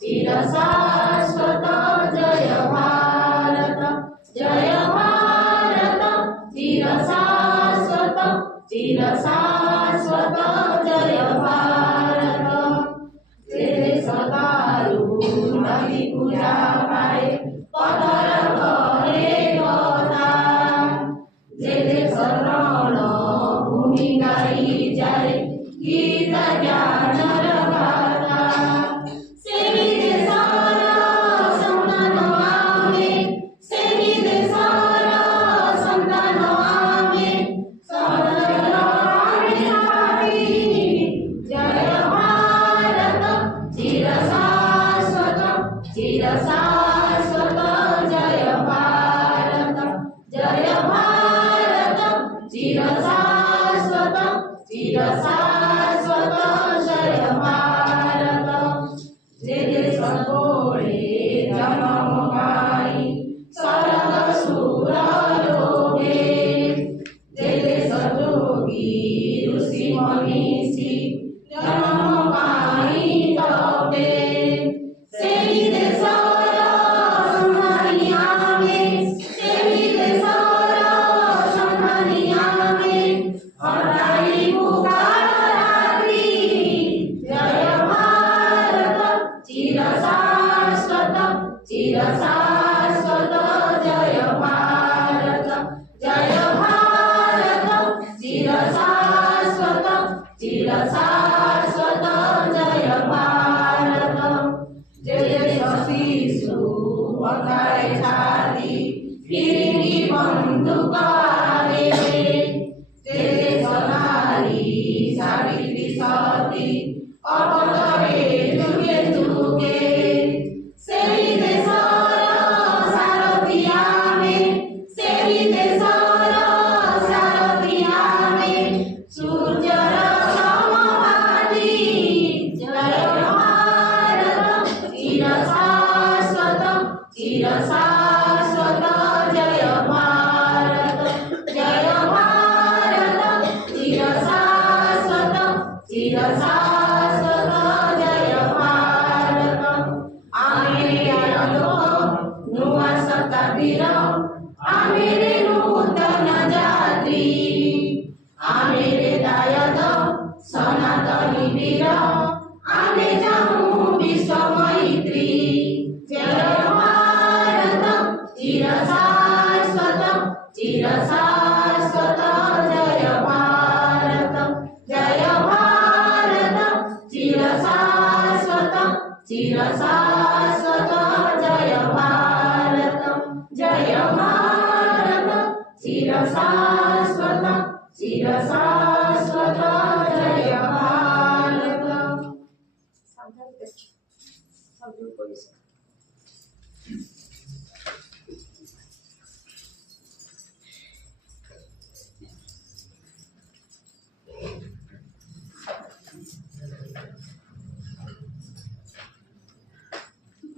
चिरशाश्वत जय भारत चिरशाश्वत चिरशाश्वत जय भारत तेरे सदारू नदी पूजा पाए पदर करे कथा जेते शरण भूमि गाई जाए गीत ज्ञान गाथा सेही देशर संतान आमे सेही देशर संतान आमे जय भारत चिरशाश्वत चिरशाश्वत जय भारत चिरशाश्वत चिरशाश्वत जय भारत जेते सकोळे जन्म पाई स्वर्ग सुर लोके जेते सजोगी ऋषि मनीषी जन्म पाई तपे सेही देशर संहारी आमे सेही देशर संहारी आमे हटाई पुकार रात्रि जय भारत चिरशाश्वत चिरशाश्वत जय भारत चिरशाश्वत चिरशाश्वत जय भारत जय शिशु पकाए छाती फिरिंगी बंदूक आगे जय सोनारी सावित्री सती अवतरे जुगे जुगे सेही देशर सारथी आमे सेही देशर सारथी आमे सूर्यर समभागी जय भारत चिरशाश्वत चिरशाश्वत जय भारत चिरशाश्वत चिरशाश्वत जय भारत आमेरे आनंद नुआ शताब्दीर आमेरे नूतन जात्री आमेरे दायद सनातनी वीर आमे जाऊं विश्व मैत्री जय भारत चिरशाश्वत चिरशाश्वत जय भारत चिरशाश्वत चिरशाश्वत जय भारत चिरशाश्वत चिरशाश्वत जय भारत।